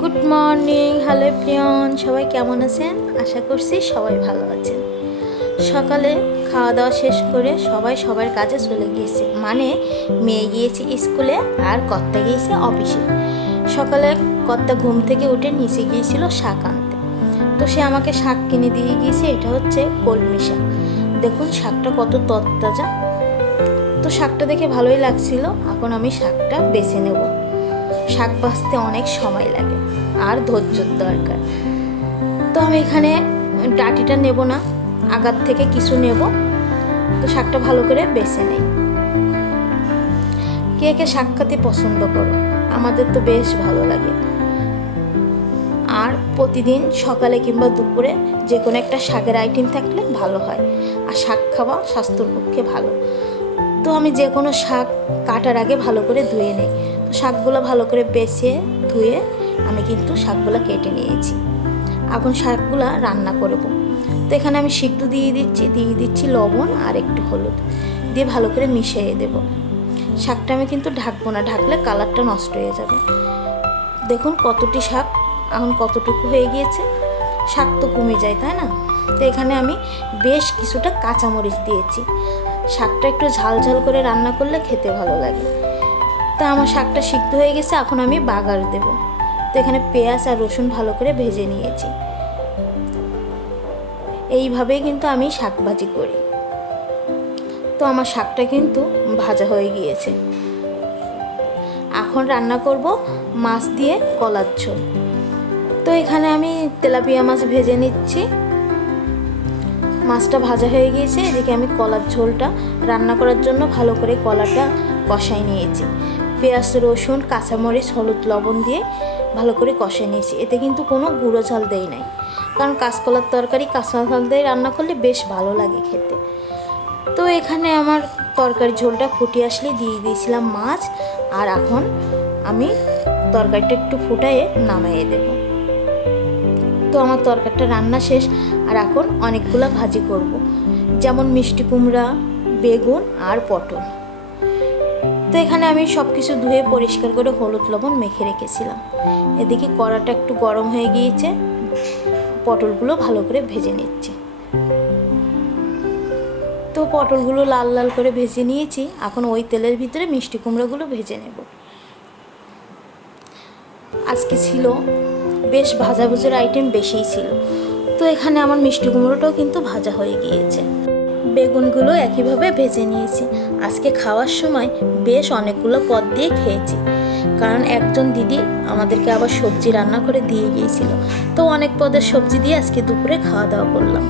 Good morning, hello প্রিয়ন, সবাই কেমন আছেন? আশা করছি সবাই ভালো আছেন। সকালে খাওয়া দাওয়া শেষ করে সবাই সবার কাজে চলে গিয়েছে, মানে মেয়ে গিয়েছে স্কুলে আর কর্তা গিয়েছে অফিসে। সকালে কর্তা ঘুম থেকে উঠে নিচে গিয়েছিল শাক আনতে, তো সে আমাকে শাক কিনে দিয়ে গিয়েছে। এটা হচ্ছে কলমি শাক। দেখুন শাকটা কত তরতাজা। তো শাকটা দেখে ভালোই লাগছিল। এখন আমি শাকটা বেছে নেব। শাক বাছতে অনেক সময় লাগে আর ধৈর্যর দরকার। তো আমি এখানে ডাঁটিটা নেব না, আগার থেকে কিছু নেব। তো শাকটা ভালো করে বেছে নেই। কে কে শাক খেতে পছন্দ করো? আমাদের তো বেশ ভালো লাগে। আর প্রতিদিন সকালে কিংবা দুপুরে যে কোনো একটা শাকের আইটেম থাকলে ভালো হয়। আর শাক খাওয়া স্বাস্থ্যের পক্ষে ভালো। তো আমি যে কোনো শাক কাটার আগে ভালো করে ধুয়ে নিই। তো শাকগুলো ভালো করে বেছে ধুয়ে আমি কিন্তু শাকগুলো কেটে নিয়েছি। এখন শাকগুলো রান্না করব। তো এখানে আমি সিদ্ধ দিয়ে দিচ্ছি লবণ আর একটু হলুদ দিয়ে ভালো করে মিশিয়ে দেব। শাকটা আমি কিন্তু ঢাকবো না, ঢাকলে কালারটা নষ্ট হয়ে যাবে। দেখুন কতটি শাক এখন কতটুকু হয়ে গিয়েছে। শাক তো কমে যায়, তাই না? তো এখানে আমি বেশ কিছুটা কাঁচামরিচ দিয়েছি। শাকটা একটু ঝাল ঝাল করে রান্না করলে খেতে ভালো লাগে। তা আমার শাকটা সিদ্ধ হয়ে গেছে, এখন আমি বাগার দেব। তো এখানে পেঁয়াজ আর রসুন ভালো করে ভেজে নিয়েছি। এইভাবেই কিন্তু আমি শাক ভাজি করি। তো আমার শাকটা কিন্তু ভাজা হয়ে গিয়েছে। এখন রান্না করব মাছ দিয়ে কলার ঝোল। তো এখানে আমি তেলাপিয়া মাছ ভেজে নিচ্ছি। মাছটা ভাজা হয়ে গিয়েছে। এদিকে আমি কলার ঝোলটা রান্না করার জন্য ভালো করে কলাটা কষাই নিয়েছি। পেঁয়াজ রসুন কাঁচামরিচ হলুদ লবণ দিয়ে ভালো করে কষাই নিয়েছি। এতে কিন্তু কোনো গুঁড়ো ঝাল দেই নাই, কারণ কাঁচকলার তরকারি কাঁচা ঝাল দিয়ে রান্না করলে বেশ ভালো লাগে খেতে। তো এখানে আমার তরকারি ঝোলটা ফুটিয়ে আসলে দিয়ে দিয়েছিলাম মাছ। আর এখন আমি তরকারিটা একটু ফুটায়ে নামিয়ে দেব। তো আমার তরকারিটা রান্না শেষ। আর এখন অনেকগুলো ভাজি করব, যেমন মিষ্টি কুমড়া, বেগুন আর পটল। তো এখানে আমি সব কিছু ধুয়ে পরিষ্কার করে হলুদ লবণ মেখে রেখেছিলাম। এদিকে কড়াটা একটু গরম হয়ে গিয়েছে, পটলগুলো ভালো করে ভেজে নিচ্ছি। তো পটলগুলো লাল লাল করে ভেজে নিয়েছি। এখন ওই তেলের ভিতরে মিষ্টি কুমড়াগুলো ভেজে নেব। আজকে ছিল বেশ ভাজাভুজির আইটেম বেশিই ছিল। তো এখানে আমার মিষ্টি কুমড়োটাও কিন্তু ভাজা হয়ে গিয়েছে। বেগুনগুলো একইভাবে ভেজে নিয়েছি। আজকে খাওয়ার সময় বেশ অনেকগুলো পদ দিয়ে খেয়েছি, কারণ একজন দিদি আমাদেরকে আবার সবজি রান্না করে দিয়ে গিয়েছিল। তো অনেক পদের সবজি দিয়ে আজকে দুপুরে খাওয়া দাওয়া করলাম।